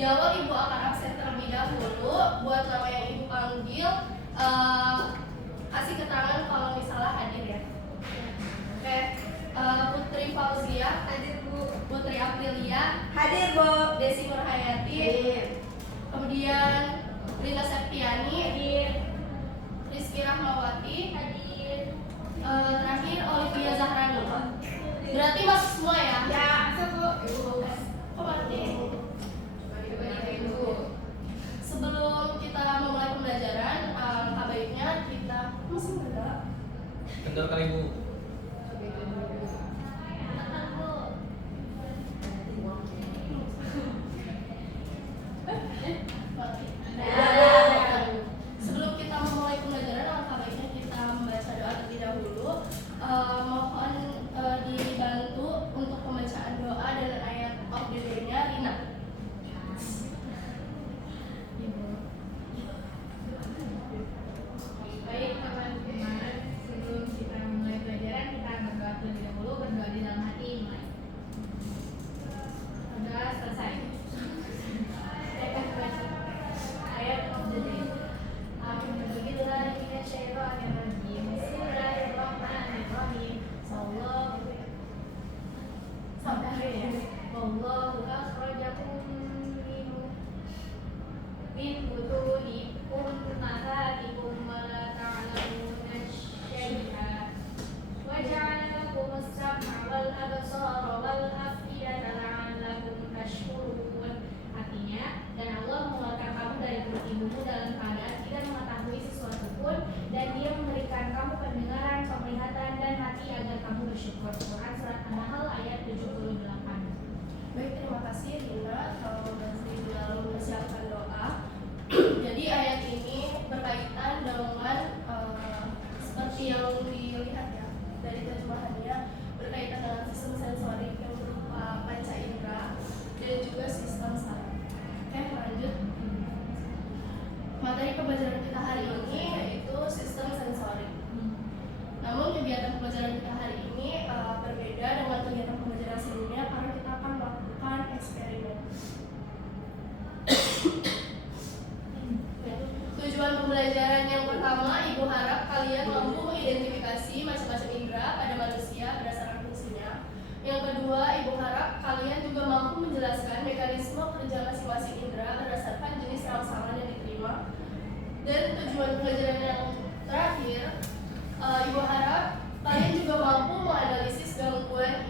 Di awal Ibu akan absen terlebih dahulu. Buat nama yang Ibu panggil, kasih keterangan kalau misalnya hadir ya. Oke, Putri Fauzia hadir Bu. Putri Aprilia Hadir Bu. Desi Nurhayati Hadir. Kemudian Lila Septiani Hadir. Rizky Rahmawati Hadir. Terakhir Olivia Zahrani. Berarti masuk semua ya? Ya, masuk Bu. Kok mati? Sebelum kita memulai pembelajaran, alangkah baiknya kita masih enggak? Kendor kali Bu. Sebelum kita memulai pembelajaran, alangkah baiknya kita membaca doa terlebih dahulu. Mohon dibantu untuk pembacaan doa dan ayat of the day-nya Rina. Baik teman-teman, sebelum kita memulai pelajaran kita berdoa terlebih dahulu, berdoa di dalam hati. Mulai. Sudah selesai. Saya akan baca ayat of the day. Alhamdulillahirobbilalamin. Bismillahirrahmanirrahim. Wallahu akhrajakum min butuni ummahatikum wa la ta'lamuna syai'a wa ja'ala lakum as-sam'a wal absara wal af'idata la'allakum tashkurun. Artinya, dan Allah mengeluarkan kamu dari perut ibumu dalam keadaan tidak mengetahui sesuatu pun, dan Dia memberikan kamu pendengaran, penglihatan, dan hati agar kamu bersyukur. Quran surat An-Nahl ayat 78. Baik, terima kasih Rina. Masih lalu mempersiapkan doa. Jadi ayat ini berkaitan dengan seperti yang dilihat ya dari terjemahannya, berkaitan dengan sistem sensorik yang berupa panca indera dan juga sistem saraf. Oke, lanjut. Materi pembelajaran kita hari ini yaitu sistem sensorik. Namun kegiatan pembelajaran kita hari ini berbeda dengan kegiatan pembelajaran sebelumnya karena kita akan melakukan eksperimen. Tujuan pembelajaran yang pertama, Ibu harap kalian mampu mengidentifikasi macam-macam indera pada manusia berdasarkan fungsinya. Yang kedua, Ibu harap kalian juga mampu menjelaskan mekanisme kerja masing-masing indera berdasarkan jenis rangsangan yang diterima. Dan tujuan pembelajaran yang terakhir, Ibu harap kalian juga mampu menganalisis gangguan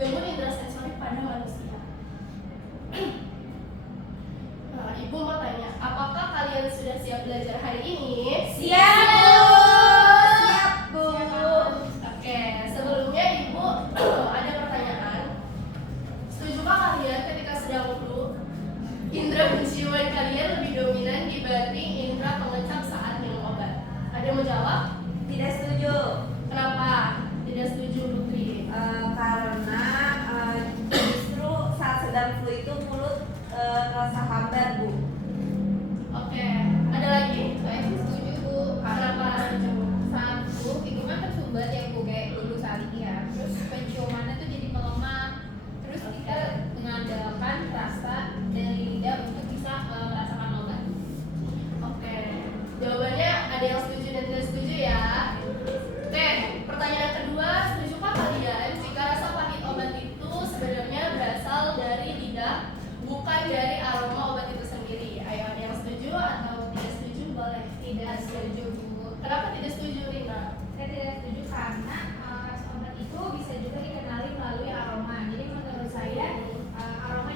indera sensorik pada manusia. Nah, Ibu mau tanya, apakah kalian sudah siap belajar hari ini? Siap Bu. Siap Bu. Oke, sebelumnya Ibu ada pertanyaan. Setujukah kalian ketika sedang flu, indera penciuman kalian lebih dominan dibanding indera pengecap saat minum obat? Ada yang mau jawab? Tidak setuju. Kenapa tidak setuju, Putri? Karena justru saat sedang flu itu mulut terasa hambar Bu. Oke, ada lagi? Saya sih setuju Bu. Kenapa setuju? Saat flu itu kan tersumbat ya Bu, kayak dulu kali ya. Terus penciumannya tuh jadi melemah. Terus kita mengandalkan rasa dari lidah untuk bisa merasakan obat. Oke, jawabannya ada yang setuju dan tidak setuju ya. Oke, pertanyaan kedua, setujukah kalian jika rasa pahit obat itu sebenarnya berasal dari lidah, bukan dari aroma obat itu sendiri? Ayo, ada yang setuju atau tidak setuju? Boleh. Tidak setuju Bu. Kenapa tidak setuju, Rina? Saya tidak setuju karena rasa obat itu bisa juga dikenali melalui aroma. Jadi menurut saya aroma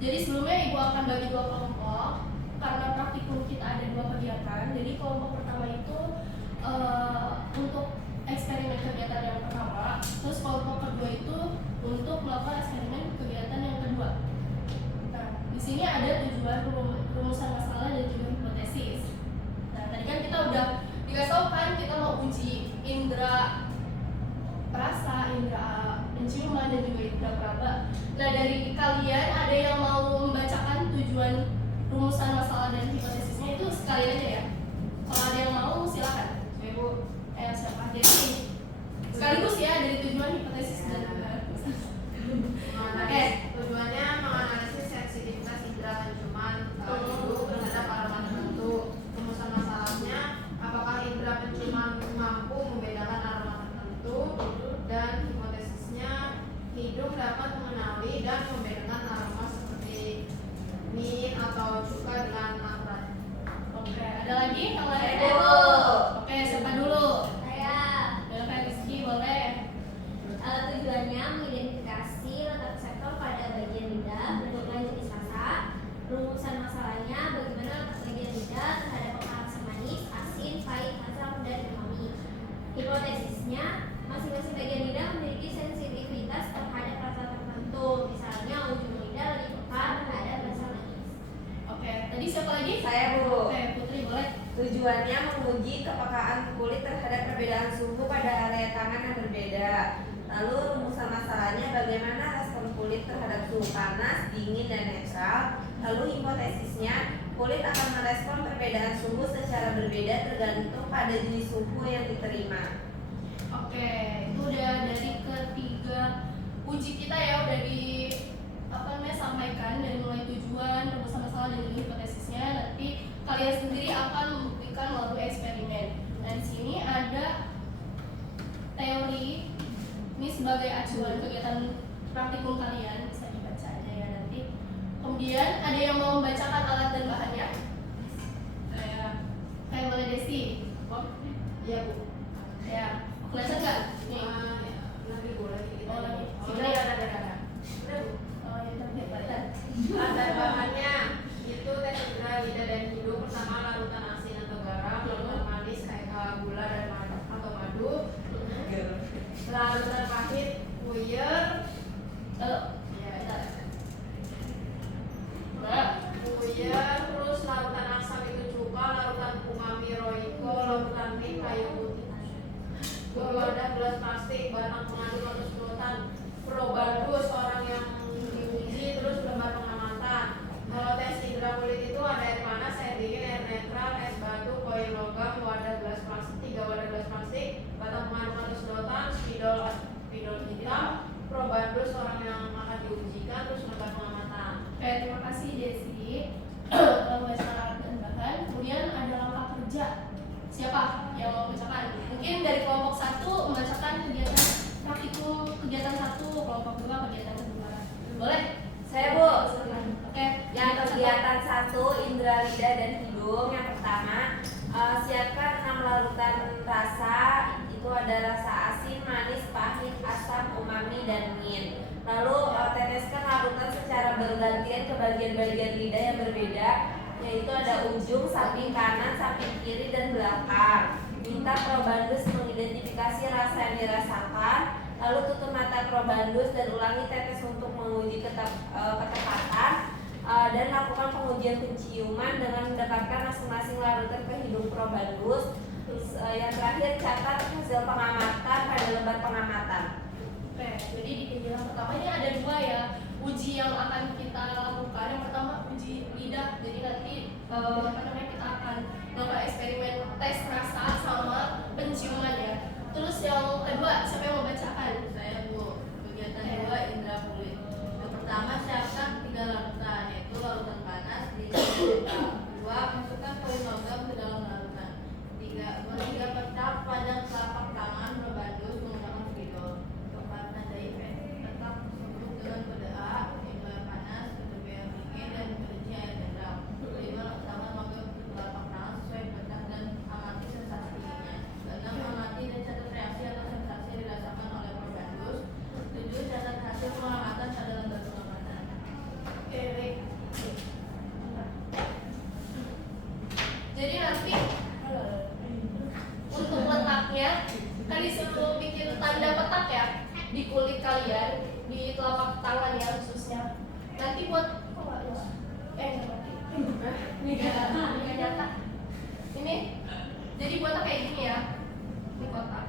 Jadi sebelumnya ibu akan bagi dua kelompok karena praktikum kita ada dua kegiatan. Jadi kelompok pertama itu untuk eksperimen kegiatan yang pertama, terus kelompok kedua itu untuk melakukan eksperimen kegiatan yang kedua. Nah, di sini ada tujuan, rumusan masalah dan juga hipotesis. Nah, tadi kan kita udah dikasih tahu kan kita mau uji indera rasa, indera penciuman dan juga indera peraba. Nah, dari kalian ada yang mau membacakan tujuan, rumusan masalah dan hipotesisnya itu sekali aja ya. Kalau ada yang mau silakan. Ibu, siapa? Jadi sekaligus ya dari tujuan, hipotesis dan juga rumusan. Oke. Tujuannya menganalisis sensitivitas indera penciuman hidung terhadap aroma tertentu. Rumusan masalahnya, apakah indera penciuman mampu membedakan aroma tertentu, dan hipotesisnya hidung dapat mengenali dan membedakan aroma seperti mint atau cuka dengan akurat. Oke, ada lagi yang lain? Oke, siapa dulu? Saya. Silakan Rizky, boleh. Tujuannya mengidentifikasi letak reseptor pada bagian lidah berdasarkan jenis rasa. Rumusan masalahnya bagaimana letak bagian lidah terhadap pengaruh rasa manis, asin, pahit, asam, dan umami. Hipotesisnya masing-masing bagian lidah memiliki sensitivitas terhadap rasa tertentu. Misalnya ujung lidah lebih peka terhadap rasa manis. Oke, tadi siapa lagi? Saya, Bu. Oke, Putri boleh. Tujuannya menguji kepekaan kulit terhadap perbedaan suhu pada area tangan yang berbeda. Lalu rumusan masalahnya bagaimana respon kulit terhadap suhu panas, dingin, dan netral. Lalu hipotesisnya kulit akan merespon perbedaan suhu secara berbeda tergantung pada jenis suhu yang diterima. Oke, itu udah dari ketiga uji kita ya, udah sampaikan dari mulai tujuan, rumusan masalah dan juga hipotesisnya. Nanti kalian sendiri akan membuktikan melalui eksperimen. Nah, di sini ada teori ini sebagai acuan kegiatan praktikum kalian, bisa dibaca aja ya nanti. Kemudian ada yang mau membacakan alat dan bahannya? Kayak boleh Desi. Iya, Bu. Ya, kelihatan nggak? Nih. Lagi boleh kita. Oh, lagi. Sini ada. Oh, ya kelihatan. Ada bahannya itu tes indera lidah dan hidung. Pertama larutan asin atau garam, larutan manis kayak gula dan madu atau madu, larutan pahit puyer, puyer, terus larutan asam itu cuka, larutan umami roiko, larutan mint kayu putih. 2 wadah gelas plastik, batang pengandung atau sedotan, probandus orang yang diuji, terus lembar pengamatan. Kalau tes indera kulit itu ada air panas, air dingin, air netral, es batu, koin logam, wadah gelas plastik, 3 wadah gelas plastik, batang pengandung atau sedotan, spidol hitam, probandus orang yang akan diujikan, terus lembar pengamatan. Oke, terima kasih Desi. Pembahasan alat dan bahan. Kemudian ada langkah kerja. Siapa yang mau membacakan? Mungkin dari kelompok 1 membacakan kegiatan praktikum kegiatan 1, kelompok 2 kegiatan kedua. Boleh? Saya, Bu. Silakan. Oke, Yang kegiatan 1 indera lidah dan hidung. Yang pertama, siapkan 6 larutan rasa. Itu ada rasa asin, manis, pahit, asam, umami, dan mint. Lalu teteskan larutan secara bergantian ke bagian-bagian lidah yang berbeda, yaitu ada ujung, samping kanan, samping kiri, dan belakang. Minta probandus mengidentifikasi rasa yang dirasakan. Lalu tutup mata probandus dan ulangi tetes untuk menguji ketepatan. Dan lakukan pengujian penciuman dengan mendekatkan masing-masing larutan ke hidung probandus. Terus yang terakhir catat hasil pengamatan pada lembar pengamatan. Oke, jadi di kegiatan pertama ini ada 2 ya uji yang akan kita lakukan. Yang pertama uji lidah, jadi nanti kita akan melakukan eksperimen tes rasa sama penciuman ya. Terus yang kedua, siapa yang mau bacakan? Saya, Bu. Kegiatan 2 indera kulit. Yang pertama siapkan 3 larutan, yaitu larutan panas di kedua masukkan koin logam ke dalam larutan. 3 petap pada telapak tangan probandus menggunakan spidol. di kulit kalian, di telapak tangan ya khususnya. Nanti buat nggak mati. Nggak nyata. Ini jadi buatnya kayak gini ya. Ini kotak.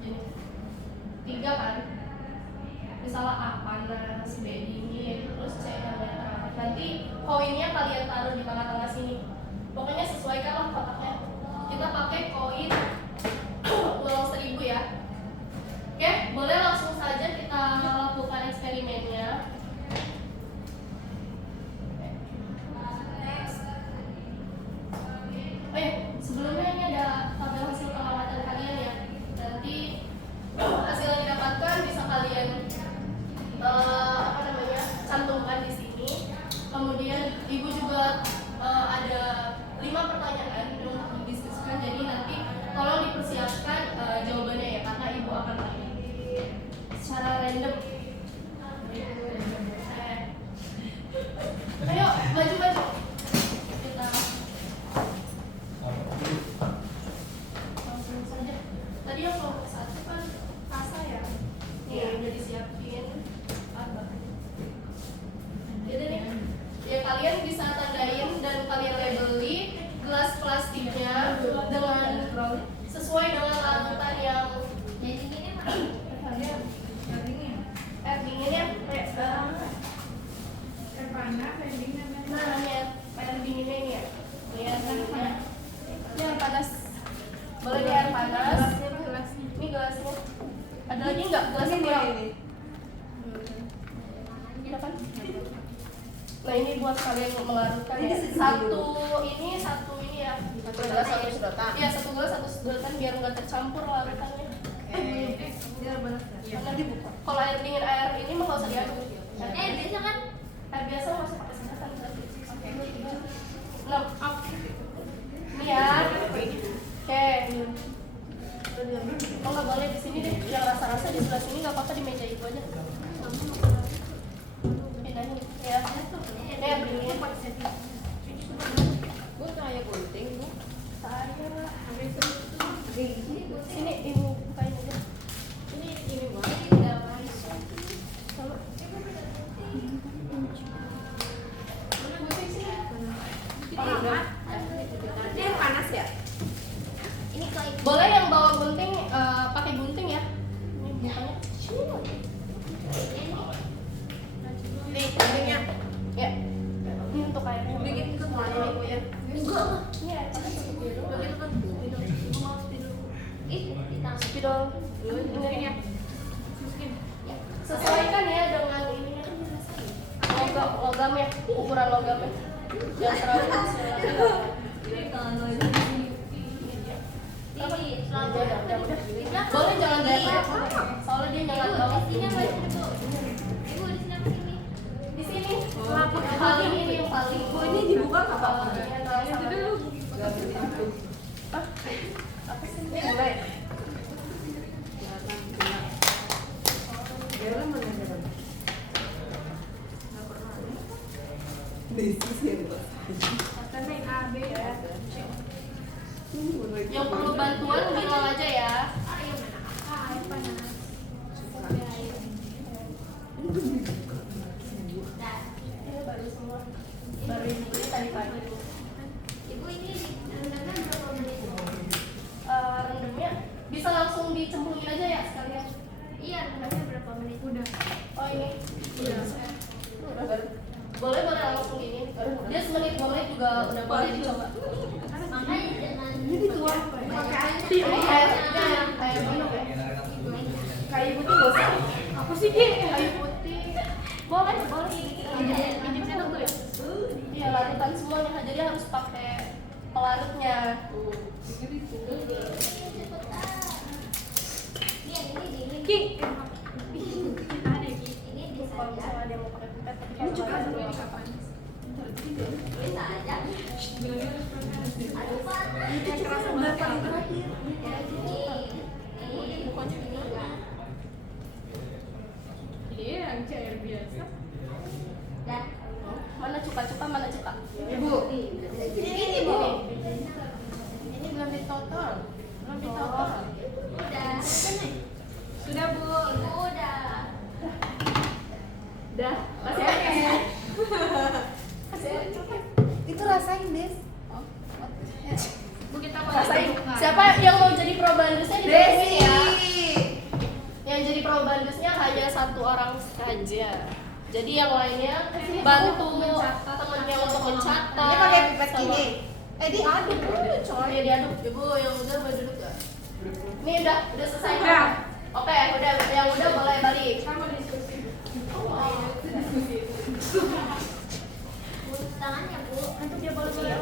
Gini. 3 kan. Misalnya A panas, B dingin, terus C netral. Nanti koinnya kalian taruh di tengah-tengah sini. Pokoknya sesuaikanlah kotaknya. Kita pakai koin uang 1000 ya. Oke, boleh langsung saja kita lakukan eksperimennya. Oh ya, sebelumnya ini ada tabel hasil pengamatan kalian ya. Nanti hasil yang didapatkan bisa kalian cantumkan di sini. Kemudian ibu juga ada 5 pertanyaan yang untuk didiskusikan. Jadi nanti tolong dipersiapkan jawabannya ya, karena ibu akan tanya secara random. Ayo maju. Kita langsung saja. Tadi yang kelompok 1 kan rasa ya. Nih udah disiapin apa? Jadi nih, ya kalian bisa tandain dan kalian labeli gelas plastiknya dengan sesuai dengan larutan yang Jadi ini air dinginnya nah ini air dinginnya ini ya. Ini air dinginnya. Ini air panas. Boleh di air panas. Ini gelasnya. Ada lagi nggak gelasnya kurang? Ini kan? Nah ini buat kalian melarutkan ya. Satu ini ya. Satu gelas satu sedotan. Iya, 1 gelas 1 sedotan biar nggak tercampur larutannya. Nanti buka. Kalau air dingin air ini mah nggak usah diaduk. Biasa kan? Air biasa nggak usah pakai sedotan berarti. Nah, ini ya. Oke. Oh nggak boleh di sini deh. Yang rasa-rasa di sebelah sini nggak apa-apa, di meja itu aja. Pindahin ya. Ya dingin. Bu kayak gunting bu. Saya sini ibu bukain aja. Ini banget. Sama. Ini panas ya? Ini koin. Boleh yang bawa gunting pakai gunting ya. Ini bukanya kecil. Nih guntingnya. Ya. Ini untuk airnya. Bikin ke mana bu ya? Enggak. Ini air panas untuk biru. Begitu kan? Spidol. Dengerin ya. Sesuaikan ya dengan ininya. Logamnya, ukuran logamnya. Jangan terlalu kecil lagi. Boleh jangan dari soalnya dia nyala banget. Di sini. Yang paling ini yang paling. Ini dibuka nggak apa-apa? Apa sih? Ini mulai. Yang perlu bantuan bilang aja ya. Ini baru semua. Baru ini tadi pagi. Ibu ini rendangnya berapa menit? Rendemnya bisa langsung dicemplungin aja ya sekalian. Iya, rendangnya berapa menit? Udah. Oh ini. Iya. Boleh langsung ini. Dia semenit 2 menit juga udah boleh dicoba. Makanya jangan Pakai air. Ini air minum ya. Kayu putih nggak usah. Apa sih Ki? Kayu putih. Boleh sedikit aja. Ini satu ya. Iya larutan semuanya. Jadi harus pakai pelarutnya. Ki. Kalau misalnya dia mau pakai pipet, Ini juga pakai dulu pelarut. ini kapan? Bisa aja. Aduh, Pak. Ini kerasa banget paling terakhir. Bukannya ini. Iya, yang cair biasa. Dah. Mana cuka-cuka, mana cuka? Ibu. Ini Bu. Ini belum ditotor. Belum ditotor. jadi probandusnya hanya 1 orang saja. Jadi yang lainnya bantu temennya untuk mencatat. Ini pakai pipet sama- gini. Diaduk dulu coy. Iya diaduk. Ibu yang udah boleh duduk gak? Ini udah selesai. Udah. Oke, udah yang udah boleh balik. Sama diskusi. Tangannya Bu. Nanti dia boleh.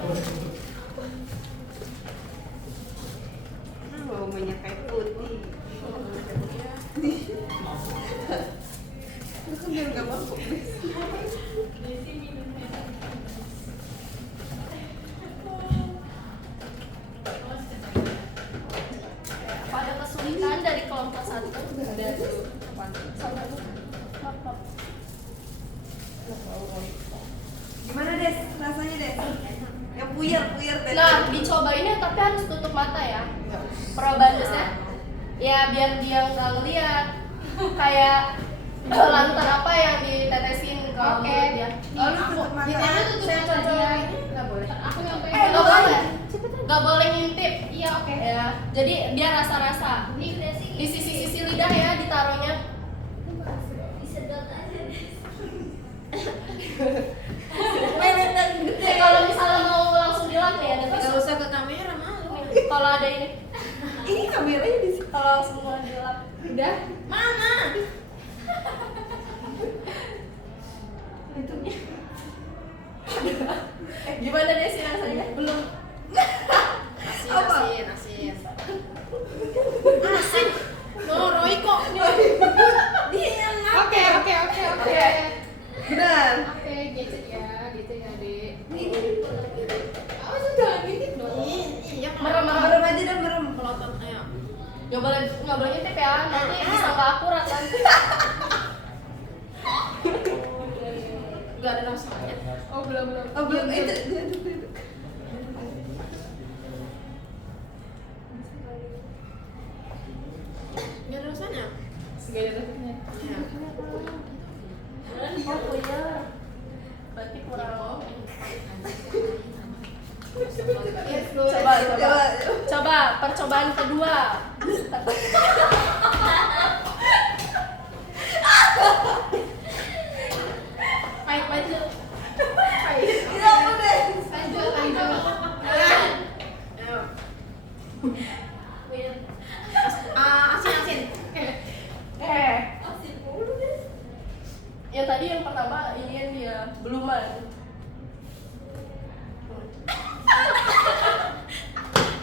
Mau minyak kayak putih. Itu kan biar gak mabuk. Pada kesulitan dari kelompok 1 Gimana Des? Rasanya Des? Yang puyer tadi. Nah, dicobainnya tapi harus tutup mata ya. Probandusnya. Ya biar dia nggak ngeliat kayak lantar apa yang ditetesin ke mulut dia. Oh, lu tutup mata. Gimana tutup Saya mata coba. dia? Nggak boleh. Aku nyampe. Nggak boleh. Nggak boleh ngintip. Iya oke. Ya, jadi biar rasa-rasa. Ini udah sih. Di sisi-sisi lidah ya ditaruhnya. Disedot aja. Kalau misalnya mau langsung dilatih ya, nanti Nggak usah ke kamera malu. kalau ada ini, Ini kameranya di sini. kalau langsung mau dilap. Udah. Mana? Gimana deh sih rasanya? Belum. Apa? Asin. Asin. Oh, Roy kok. Dia yang Oke. Oke. Benar. Oke, gadget ya, Dek. Oh sudah ngintip dong. Iya, Merem. Merem aja dan merem. pelotot ayo. Nggak boleh ngintip ya, nanti bisa nggak akurat nanti. Enggak ada rasanya. Oh belum. Oh belum. Itu. Enggak ada rasanya. Segala rasanya. Iya. Oh iya. Berarti kurang. Coba percobaan kedua. Pahit dulu. Kenapa deh? Lanjut. Ayo. Asin. Yang tadi yang pertama ini dia beluman.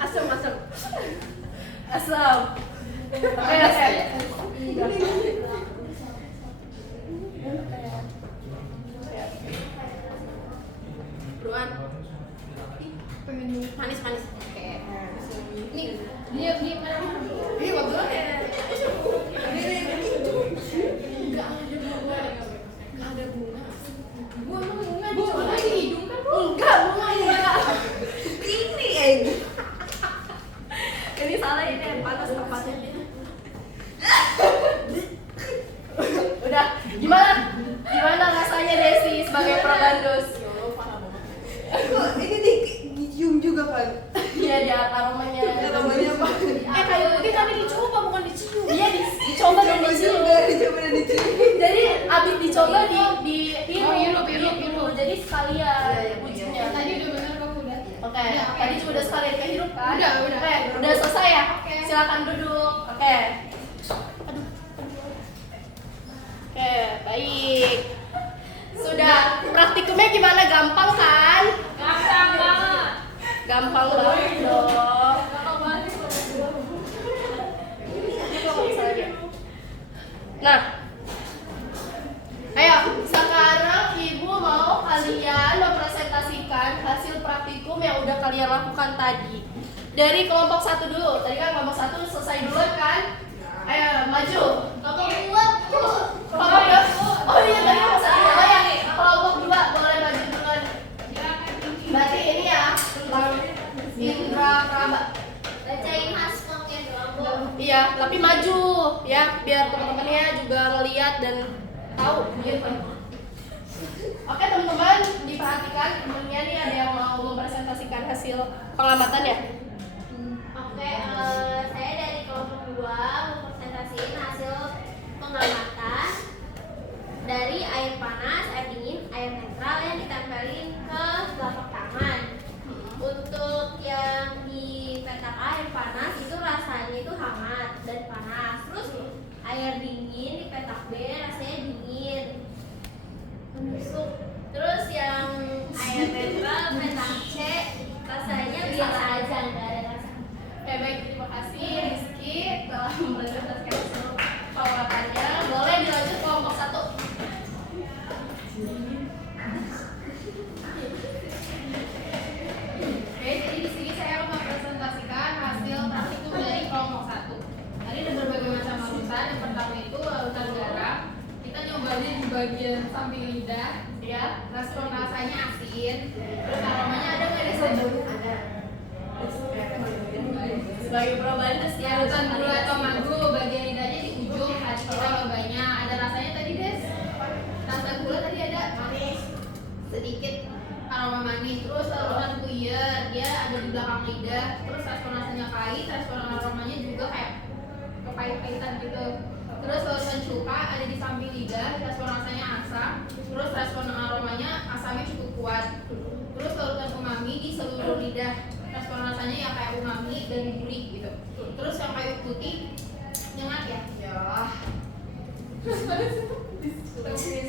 Asam. Asam. Buruan. Manis. Oke. Nih, dia mana? Ih, waktu Enggak ada bunga. bunga Bunga di hidung kan? Enggak, bunga. ini Ini salah, ini yang panas tempatnya. Udah, gimana rasanya Desi sebagai probandus? kok ini dicium juga kan? Iya, dia aromanya. Namanya apa? Kayu putih tapi dicoba bukan dicium. Iya, dicoba dan dicium. Dicoba dan dicium. Jadi abis dicoba di Hirup. Jadi sekalian ujinya. Tadi udah benar kamu udah. Oke, tadi juga udah sekalian kehirup kan? Udah. Oke, udah selesai ya? Oke. Silakan duduk. Oke. Aduh. Oke, baik. Sudah, praktikumnya gimana? Gampang kan? Gampang banget dong. Nah, ayo sekarang ibu mau kalian mempresentasikan hasil praktikum yang udah kalian lakukan tadi. Dari kelompok 1 dulu. Tadi kan kelompok 1 selesai duluan kan? Ayo maju. Kelompok 2. Kelompok 2. Oh iya tadi kelompok 1. Oh ya, kelompok 2 boleh maju duluan. Berarti ini ya tentang indra peraba. Bacain hasilnya doang Bu. Iya, tapi maju ya biar teman-temannya juga ngeliat dan tahu gitu. Oke teman-teman, diperhatikan temennya nih ada yang mau mempresentasikan hasil pengamatan ya? Oke, saya dari kelompok 2 mau presentasiin hasil pengamatan dari air panas, air dingin, air netral yang ditempelin ke telapak tangan. Untuk yang di petak air panas itu rasanya itu hangat dan panas. Terus air dingin di petak B rasanya dingin, menusuk. Terus yang air netral petak C rasanya biasa aja, nggak ada rasa. Oke, baik, terima kasih Rizky telah mempresentasikan seluruh pengamatan. Boleh dilanjut kelompok 1. Oke, jadi di sini saya akan mempresentasikan hasil praktikum dari kelompok 1. Tadi ada berbagai macam larutan. Yang pertama itu larutan garam. Kita nyobain di bagian samping lidah, ya. Respon rasanya asin. Terus aromanya ada nggak di sini? Ada. Sebagai perubahan tes ya, Larutan gula atau madu, bagian lidahnya di ujung. Tadi kita nyobanya. Ada rasanya tadi, Des? Rasa gula tadi ada manis, sedikit aroma manis. Terus larutan puyer, dia ada di belakang lidah. Terus respon rasanya pahit, respon aromanya juga kayak kepahit-pahitan gitu. Terus larutan cuka ada di samping lidah, respon rasanya asam. Terus respon aromanya asamnya cukup kuat. Terus larutan umami di seluruh lidah, respon rasanya ya kayak umami dan gurih gitu. Terus yang kayu putih nyengat ya. Ya.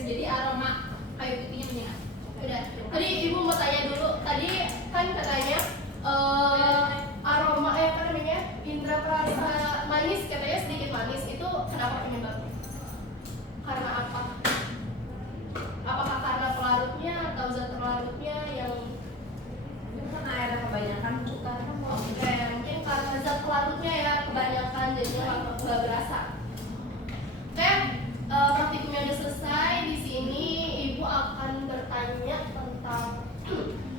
Jadi aroma kayu putihnya menyengat. Udah. Tadi Ibu mau tanya dulu. Tadi kan katanya aroma apa namanya? Indra perasa manis, katanya sedikit manis. Itu kenapa penyebabnya? Karena apa? Apakah karena pelarutnya atau zat pelarutnya yang Kan airnya kebanyakan bukan. oke, mungkin karena zat pelarutnya ya kebanyakan jadinya nggak berasa. Oke, praktikumnya udah selesai. Di sini Ibu akan bertanya tentang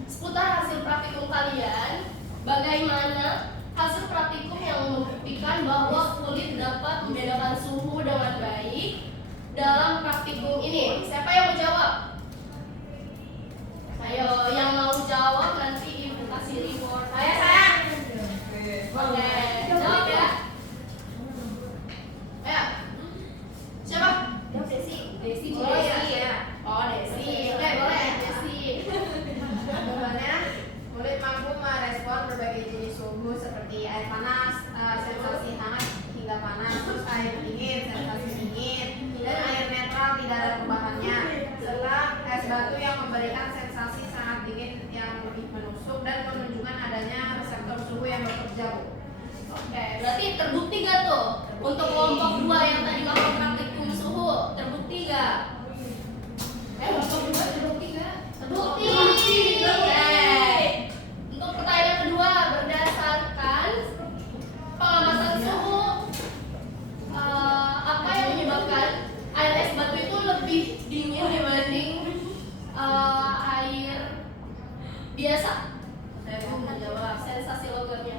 seputar hasil praktikum kalian. Bagaimana hasil praktikum yang membuktikan bahwa kulit dapat membedakan suhu dengan baik dalam praktikum ini? Siapa yang mau jawab? Ayo, yang mau jawab nanti Ibu kasih reward. Saya. Oke, jawab ya. Ayo. Siapa? Jawab Desi. Desi. Oh, iya. Oh, Desi. Oke, boleh Desi. Jawabannya, kulit mampu merespon berbagai jenis suhu seperti air panas, sensasi hangat hingga panas, terus air dingin, sensasi dingin, dan air netral tidak ada perubahannya, serta es batu yang memberikan sensasi sangat dingin yang lebih menusuk dan menunjukkan adanya reseptor suhu yang bekerja. Oke, berarti terbukti gak tuh untuk kelompok 2 yang tadi melakukan praktikum suhu? Terbukti gak? Kelompok 2 terbukti gak? Terbukti. Untuk pertanyaan kedua, berdasarkan pengamatan suhu, apa yang menyebabkan air es batu itu lebih dingin dibanding air biasa? Saya mau menjawab, Sensasi logamnya.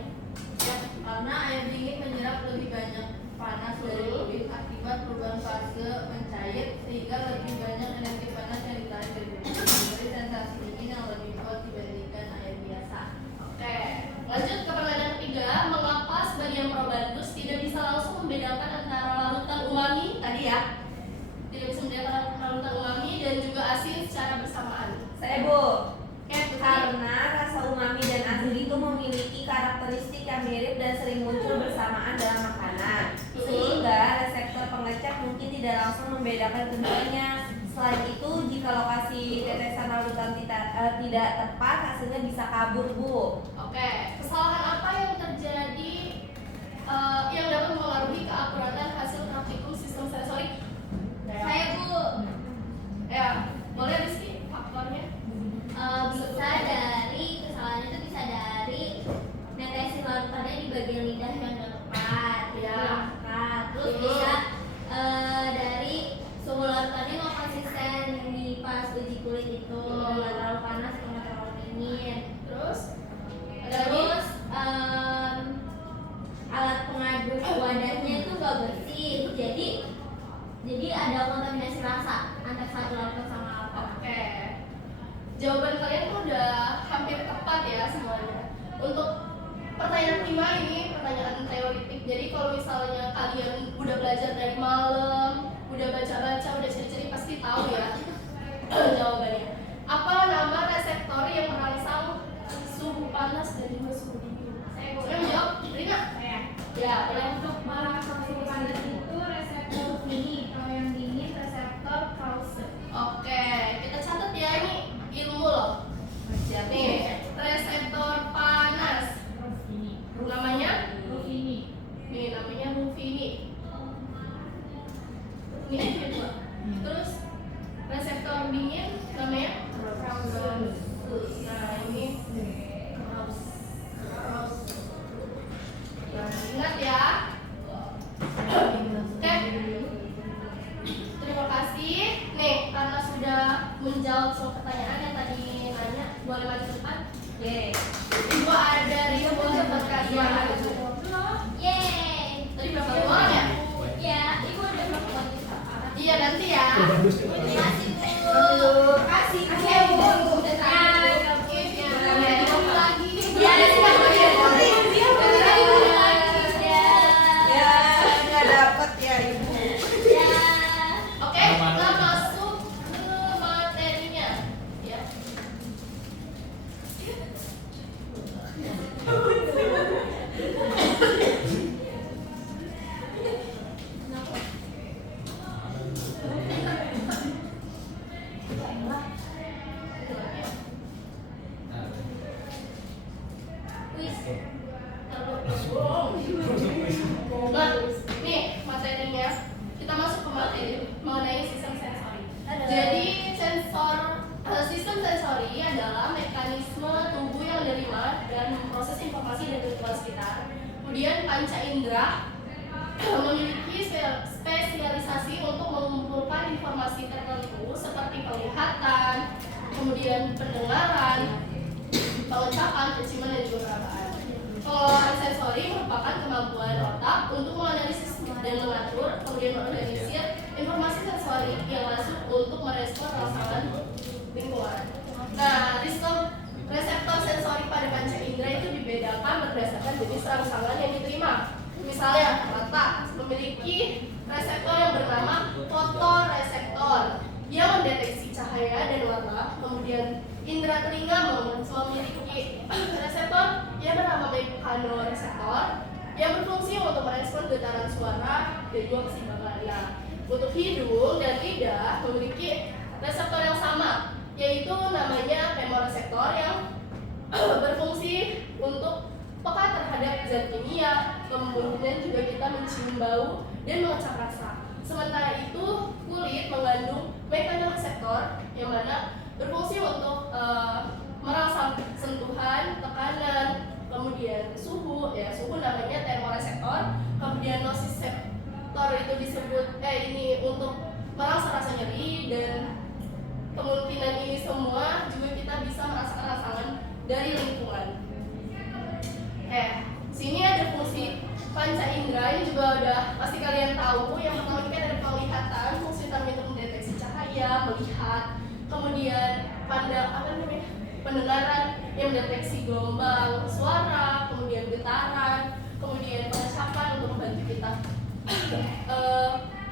karena air dingin menyerap lebih banyak panas dari kulit akibat perubahan fase mencair sehingga lebih banyak energi panas yang ditarik dari kulit dari sensasi dingin yang lebih kuat dibandingkan air biasa. Oke, lanjut ke pertanyaan ketiga. Mengapa sebagian probandus tidak bisa langsung membedakan antara larutan umami tadi ya? Tidak bisa membedakan larutan umami dan juga asin secara bersamaan. Saya Bu. Oke, Karena rasa umami dan asin itu memiliki karakteristik yang mirip dan sering muncul bersamaan dalam makanan, sehingga reseptor pengecek mungkin tidak langsung membedakan keduanya. Selain itu, jika lokasi tetesan larutan tidak tepat, hasilnya bisa kabur, Bu. Oke, kesalahan apa yang terjadi yang dapat mempengaruhi keakuratan hasil praktikum sistem sensorik? Saya Bu, Ya, boleh Rizky faktornya? bisa dari kesalahan itu bisa dari netesin larutannya di bagian lidah yang nggak tepat, tidak rata. Terus bisa dari suhu larutannya nggak konsisten di pas uji kulit itu, nggak terlalu panas atau nggak terlalu dingin. Terus ada lagi? Terus alat pengaduk wadahnya itu nggak bersih, jadi ada kontaminasi rasa antara satu larutan sama larutan. Oke, jawaban kalian tuh udah hampir tepat ya semuanya. Untuk pertanyaan 5 ini pertanyaan teoritik. Jadi kalau misalnya kalian udah belajar dari malam, baca-baca, udah cari-cari pasti tahu ya jawabannya. Apa nama reseptor yang merangsang suhu panas dan juga suhu dingin? Saya Saya menjawab, Rina. Ya, boleh. Untuk merangsang suhu panas itu reseptor ini, kalau yang dingin reseptor Krause. Oke, kita catat ya, ini ilmu loh. Nih, reseptor panas namanya Ruffini. nih namanya Ruffini. Ini kedua. Terus reseptor dingin namanya Krause. Nah, ini Krause. Nah, ingat ya. Oke. Terima kasih. Nih, karena sudah menjawab soal pertanyaan yang tadi nanya, boleh maju ke depan? Yeay. Ibu ada ribbon terkait. Yeay. Tadi berapa orang ya? Ya, ibu ada berapa lagi? Iya, nanti ya. Terima kasih Bu. Kasih Oke, Bu. Udah terakhir. Ya, ditunggu lagi. Ya, ada sih Kak. Ya, nggak dapet ya ibu. Oke, kita masuk ke materinya. Ya. Nah, nih materinya. Kita masuk ke materi mengenai sistem sensori. Jadi sistem sensori adalah mekanisme tubuh yang menerima dan memproses informasi dari lingkungan sekitar. Kemudian panca indera memiliki spesialisasi untuk mengumpulkan informasi tertentu seperti penglihatan, kemudian pendengaran, pengecapan, penciuman, dan juga perabaan. Pengelolaan sensori merupakan kemampuan otak untuk menganalisis dan mengatur, kemudian mengorganisir informasi sensori yang masuk untuk merespon rangsangan lingkungan. Nah, reseptor sensori pada panca indera itu dibedakan berdasarkan jenis rangsangan yang diterima. Misalnya, mata memiliki reseptor yang bernama fotoreseptor yang mendeteksi cahaya dan warna. Kemudian indera telinga memiliki reseptor yang bernama mekanoreseptor yang berfungsi untuk merespon getaran suara dan juga keseimbangan. Nah, untuk hidung dan lidah memiliki reseptor yang sama, yaitu namanya kemoreseptor yang berfungsi untuk peka terhadap zat kimia, kemudian juga kita mencium bau dan mengecap rasa. Sementara itu, kulit mengandung mekanoreseptor yang mana berfungsi untuk merangsang sentuhan, tekanan, kemudian suhu, ya suhu namanya termoreseptor. Kemudian nosiseptor itu disebut ini untuk merangsang rasa nyeri, dan kemungkinan ini semua juga kita bisa merasakan rangsangan dari lingkungan. Sini ada fungsi panca indera, ini juga udah pasti kalian tahu. Yang pertama kita ada penglihatan, fungsi utamanya untuk mendeteksi cahaya, melihat. Kemudian pendengaran yang mendeteksi gelombang suara, kemudian getaran, kemudian pengecapan untuk membantu kita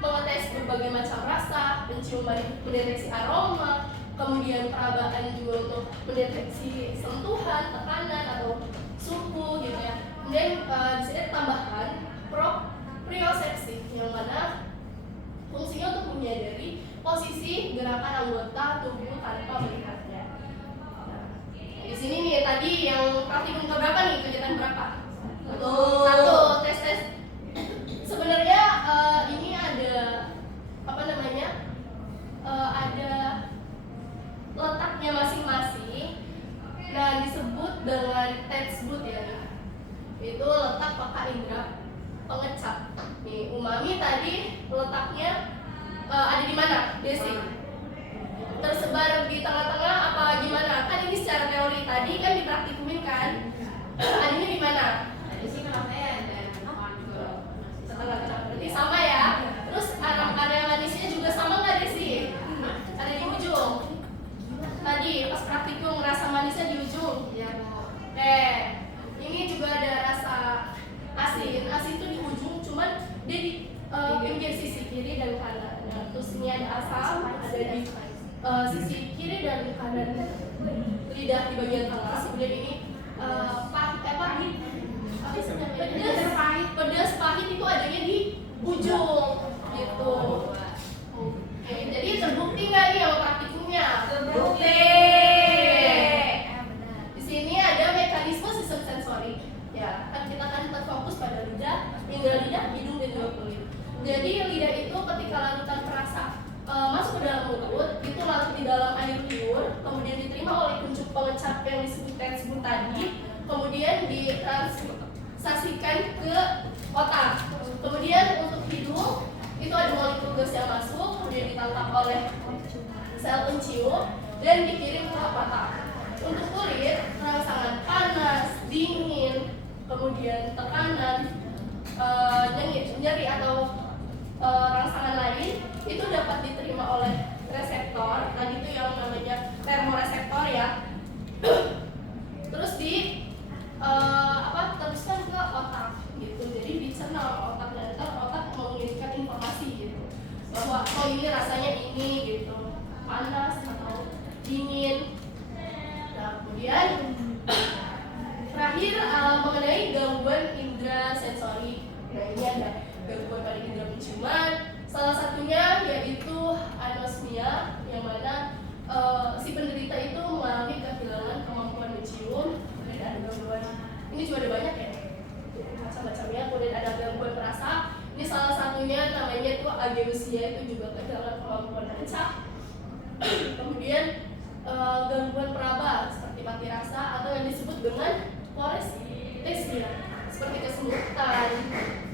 mengetes berbagai macam rasa, penciuman mendeteksi aroma, kemudian perabaan juga untuk mendeteksi sentuhan, tekanan atau suhu gitu ya. Kemudian di sini ditambahkan propriosepsi yang mana fungsinya untuk menyadari posisi gerakan anggota tubuh tanpa melihatnya. Nah, di sini nih tadi yang praktikum keberapa nih, kegiatan berapa? Satu, tes. Sebenarnya ini ada ada letaknya masing-masing. Nah, disebut dengan textbook ya nih. Itu letak peka indera pengecap. Nih, umami tadi letaknya ada di mana, Desi? Tersebar di tengah-tengah apa gimana? Kan ini secara teori, tadi kan dipraktikumin kan? Adanya di mana? Berarti sama ya. Terus area manisnya juga sama nggak Desi? Ada di ujung. Tadi pas praktikum rasa manisnya di ujung. Ya, Bu. Ini juga ada rasa asin. Asin itu di ujung, cuman dia pinggir sisi kiri dan kanan. Nah, terus ini ada asam, ada di sisi kiri dan kanan lidah di bagian tengah. Kemudian ini pahit, pedas pahit itu adanya di ujung gitu. Oke, jadi terbukti nggak nih sama praktikumnya? Terbukti. Di sini ada mekanisme sistem sensori. Ya, kan kita kan terfokus pada lidah, indera lidah, hidung dan juga kulit. Jadi lidah itu ketika larutan perasa masuk ke dalam mulut, itu larut di dalam air liur, kemudian diterima oleh kuncup pengecap yang disebut tadi, kemudian ditranslasikan ke otak. Kemudian untuk hidung itu ada molekul gas yang masuk, kemudian ditangkap oleh sel pencium dan dikirim ke otak. Untuk kulit, rangsangan panas, dingin, kemudian tekanan, nyeri atau rangsangan lain itu dapat diterima oleh reseptor. Tadi itu yang namanya termoreseptor ya. Terus teruskan ke otak gitu. Jadi dicerna oleh otak dan otak mengirimkan informasi gitu bahwa oh ini rasanya ini gitu, panas atau dingin. Nah, kemudian terakhir mengenai gangguan indera sensori. Nah, ini ada gangguan pada indera penciuman. Salah satunya yaitu anosmia, yang mana si penderita itu mengalami kehilangan kemampuan mencium. Kemudian ada gangguan, ini juga ada banyak ya macam-macamnya. Kemudian ada gangguan perasa. Ini salah satunya namanya itu ageusia, itu juga kehilangan kemampuan mencap. Kemudian gangguan peraba seperti mati rasa atau yang disebut dengan paresthesia, seperti kesemutan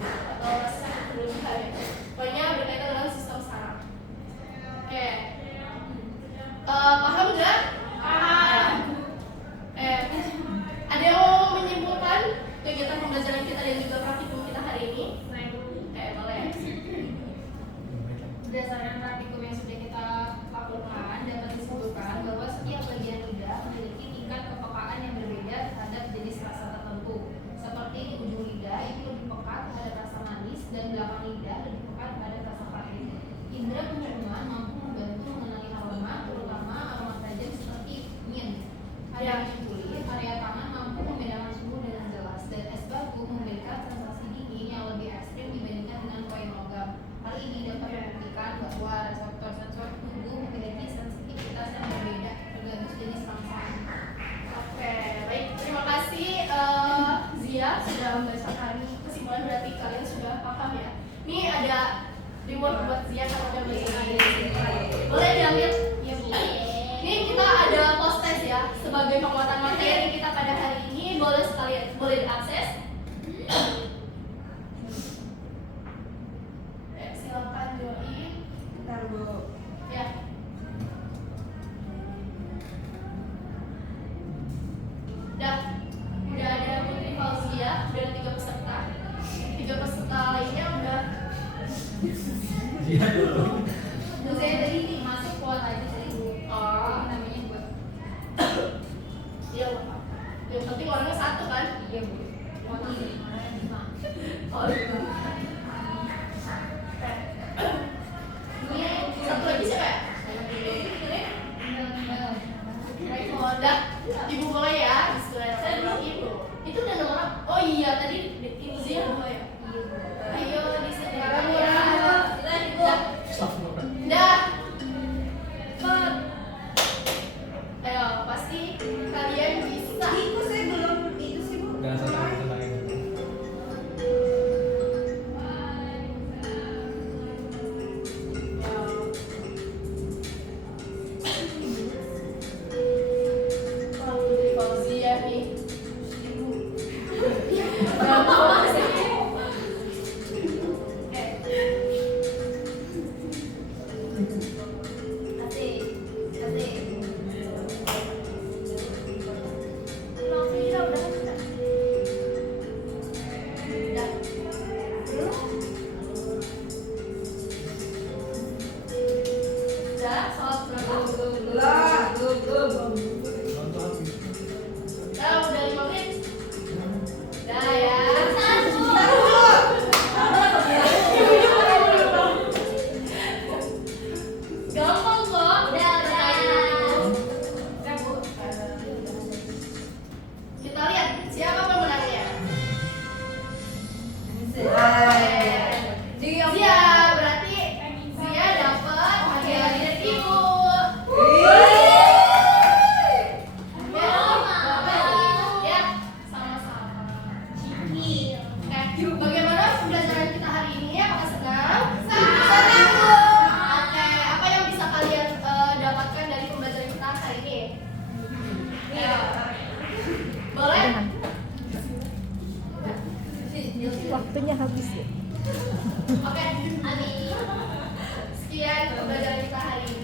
atau rasa berlebihan. Pokoknya berkaitan dengan sistem saraf. Oke, paham nggak? Paham. Ada yang mau menyimpulkan kegiatan pembelajaran kita dan juga praktikum kita hari ini? Boleh. Berdasarkan praktikum yang sudah kita lakukan, dapat disimpulkan bahwa setiap bagian lidah memiliki tingkat kepekaan yang berbeda terhadap jenis rasa tertentu. Seperti di ujung lidah itu lebih peka terhadap rasa manis dan belakang lidah lebih peka terhadap rasa pahit. Indera penciuman mampu membantu mengenali aroma, terutama aroma tajam seperti mint. Area kulit, area tangan mampu membedakan suhu dengan jelas, dan es batu memberikan sensasi dingin yang lebih ekstrim dibandingkan dengan koin logam. Hal ini dapat membuktikan bahwa reseptor sensor tubuh memiliki sensitivitas yang berbeda tergantung jenis rangsangan. Oke, baik. Terima kasih Zia sudah membacakan kesimpulan, berarti kalian sudah paham ya. Ini ada reward buat Zia kalau udah bacakan. Boleh diambil? Ya, Bu. Ini kita ada post test ya sebagai penguatan materi kita pada hari ini. Boleh diakses. Silakan join. Bentar, Bu. Ya. Udah ada Putri Fauzia dan 3 peserta. 3 peserta lainnya udah. Iya dulu. Saya tadi masuk keluar aja tadi. Oh, Namanya buat iya Pak. Yang penting orangnya 1 kan? iya Bu. Wangi dari mana yang 5. Oh iya. Ini satu lagi siapa ya? Udah, Ibu mulai ya. Bismillahirrahmanirrahim. Itu udah nomor apa? Oh iya, tadi Ibu Zia 2 ya? Ayo disediakan ya. Silakan, Bu. Udah. Waktunya habis ya. Oke, Ani. Sekian pembelajaran kita hari ini.